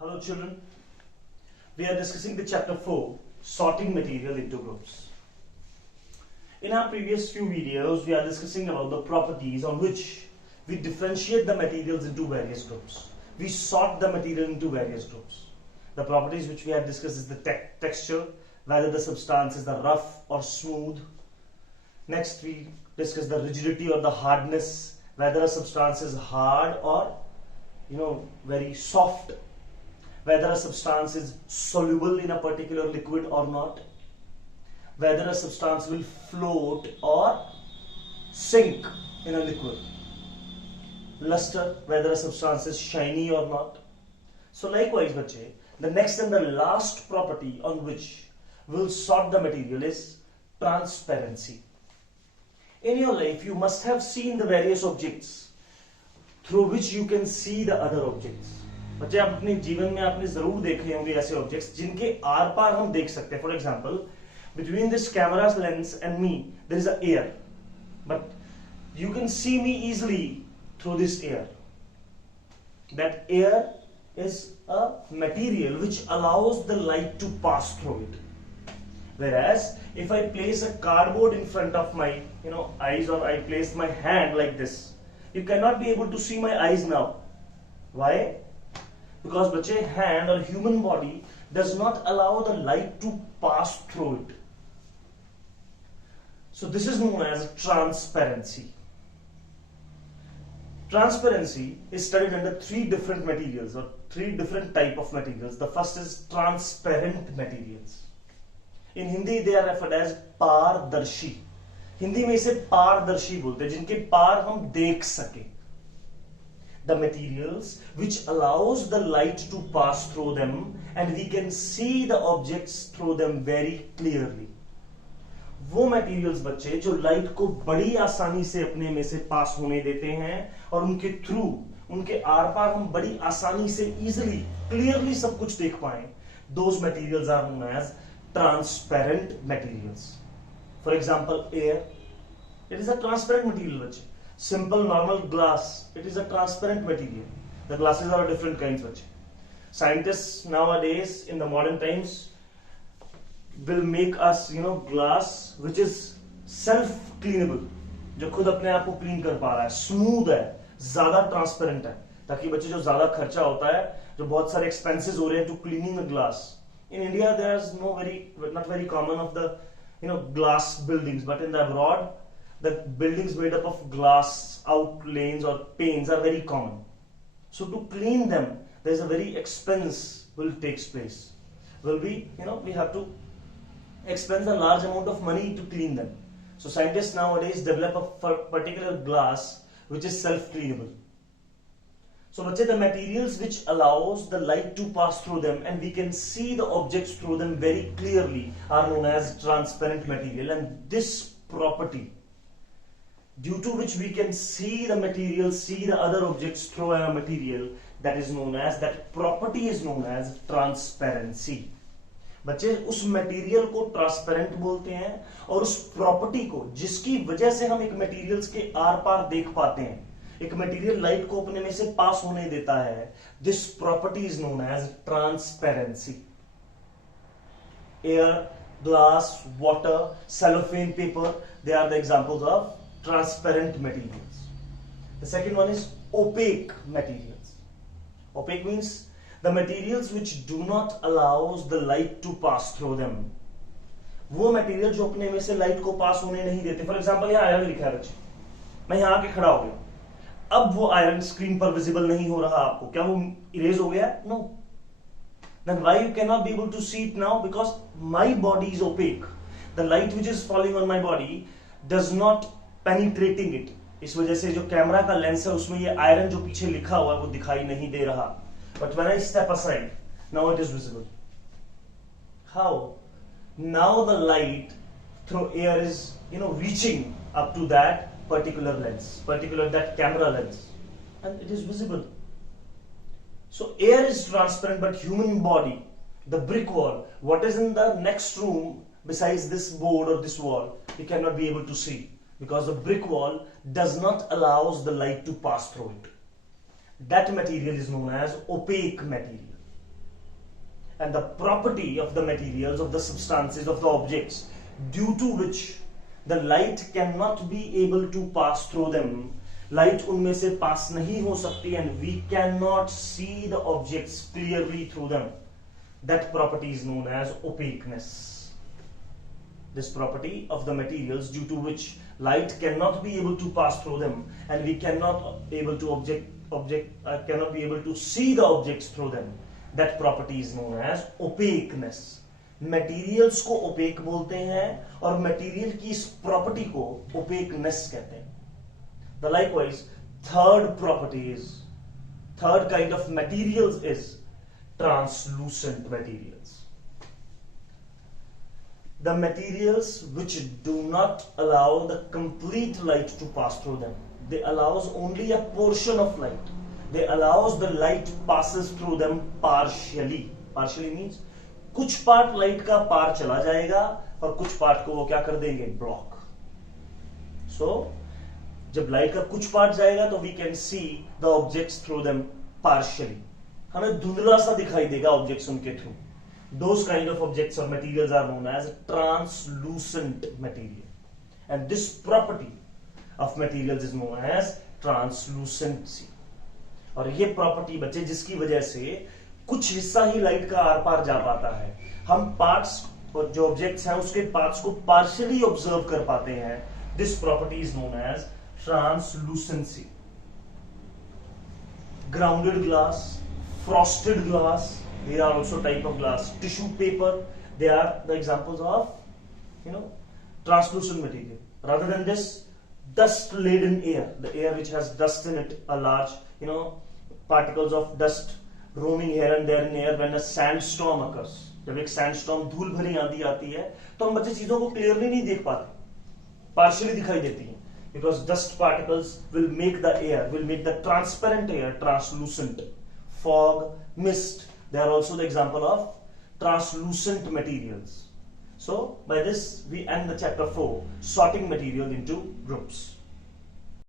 Hello children, we are discussing the chapter 4, sorting material into groups. In our previous few videos, we are discussing about the properties on which we differentiate the materials into various groups. We sort the material into various groups. The properties which we have discussed is the texture, whether the substance is the rough or smooth. Next we discuss the rigidity or the hardness, whether a substance is hard or very soft, whether a substance is soluble in a particular liquid or not, whether a substance will float or sink in a liquid, luster, whether a substance is shiny or not. So likewise, bache, the next and the last property on which we'll sort the material is transparency. In your life, you must have seen the various objects through which you can see the other objects. बच्चे आप अपने जीवन में आपने जरूर देखे होंगे ऐसे ऑब्जेक्ट्स जिनके आर पार हम देख सकते हैं. For example, between this camera lens and me there is a air, but you can see me easily through this air. That air is a material which allows the light to pass through it. Whereas if I place a cardboard in front of my eyes, or I place my hand like this, you cannot be able to see my eyes now. Why? Because bache, hand or human body does not allow the light to pass through it. So this is known as transparency. Transparency is studied under three different materials or three different type of materials. The first is transparent materials. In Hindi they are referred as पारदर्शी. हिंदी में इसे पारदर्शी बोलते हैं, जिनके पार हम देख सके. The materials which allows the light to pass through them and we can see the objects through them very clearly. वो materials बच्चे जो लाइट को बड़ी आसानी से अपने में से पास होने देते हैं और उनके थ्रू, उनके आर पार हम बड़ी आसानी से easily, clearly सब कुछ देख पाए. Those materials are known as transparent materials. For example, air, it is a transparent material. बच्चे, simple normal glass, it is a transparent material. The glasses are different kinds. बच्चे, scientists nowadays in the modern times will make us glass which is self cleanable, जो खुद अपने आप को clean कर पा रहा है, स्मूथ है, ज्यादा ट्रांसपेरेंट है, ताकि बच्चे जो ज्यादा खर्चा होता है, जो बहुत सारे एक्सपेंसेस हो रहे हैं to cleaning a glass. In India, there is not very common of the glass buildings, but in the abroad, the buildings made up of glass outlanes or panes are very common. So to clean them, there is a very expense will takes place. We have to expend a large amount of money to clean them. So scientists nowadays develop a particular glass which is self-cleanable. So बच्चे, the materials which allows the light to pass through them and we can see the objects through them very clearly are known as transparent material. And this property, due to which we can see the material, see the other objects through a material, that property is known as transparency. बच्चे, उस material को transparent बोलते हैं और उस property को जिसकी वजह से हम एक मटेरियल्स के आर पार देख पाते हैं, एक मटेरियल लाइट को अपने में से पास होने देता है, this property is known as transparency. Air, glass, water, cellophane paper, they are the examples of transparent materials. The second one is opaque materials. Opaque means the materials which do not allows the light to pass through them. वो material जो अपने में से light को पास होने नहीं देते. For example, यहाँ आयरन लिखा है बच्चे, मैं यहाँ आके खड़ा हो गया, अब वो आयरन स्क्रीन पर विजिबल नहीं हो रहा आपको, क्या वो इरेज हो गया? No. Then why you cannot be able to see it now? Because my body is opaque. The light which is falling on my body does not penetrating it. इस वजह से जो कैमरा का लेंस है उसमें ये आयरन जो पीछे लिखा हुआ है वो दिखाई नहीं दे रहा. But when I step aside, now it is visible. How? Now the light through air is reaching up to that particular lens, that camera lens, and it is visible. So air is transparent, but human body, the brick wall, what is in the next room besides this board or this wall, you cannot be able to see, because the brick wall does not allow the light to pass through it. That material is known as opaque material. and the property of the materials, of the substances, of the objects, due to which the light cannot be able to pass through them. Light उनमें से pass नहीं हो सकती and we cannot see the objects clearly through them. That property is known as opaqueness. This property of the materials due to which light cannot be able to pass through them and we cannot able be able to see the objects through them. That property is known as opaqueness. Materials को opaque बोलते हैं और material की इस property को opaqueness कहते हैं. The likewise third kind of materials is translucent materials. The materials which do not allow the complete light to pass through them. They allows only a portion of light. They allows the light passes through them partially. Partially means कुछ part light का पार चला जाएगा और कुछ part को वो क्या कर देंगे, ब्लॉक. सो जब लाइट का कुछ पार्ट जाएगा तो we can see the objects through them partially. हमें धुंधला सा दिखाई देगा ऑब्जेक्ट्स उनके थ्रू. Those kind of objects or materials are known as translucent material, and this property of materials is known as translucency. और ये प्रॉपर्टी बच्चे जिसकी वजह से कुछ हिस्सा ही लाइट का आर पार जा पाता है. हम पार्ट्स और जो ऑब्जेक्ट्स हैं उसके पार्ट्स को पार्शियली ऑब्जर्व कर पाते हैं. This property is known as translucency. Grounded glass, frosted glass, they are also type of glass. Tissue paper, they are the examples of translucent material. Rather than this, dust laden air, the air which has dust in it, a large particles of dust roaming here and there in air when a sandstorm occurs. जब एक sandstorm धूल भरी आंधी आती है तो हम बच्चे चीजों को क्लियरली नहीं देख पाते, पार्शियली दिखाई देती हैं, because dust particles will make the transparent air translucent. Fog, mist, they are also the example of translucent materials. So by this we end the chapter 4, sorting material into groups.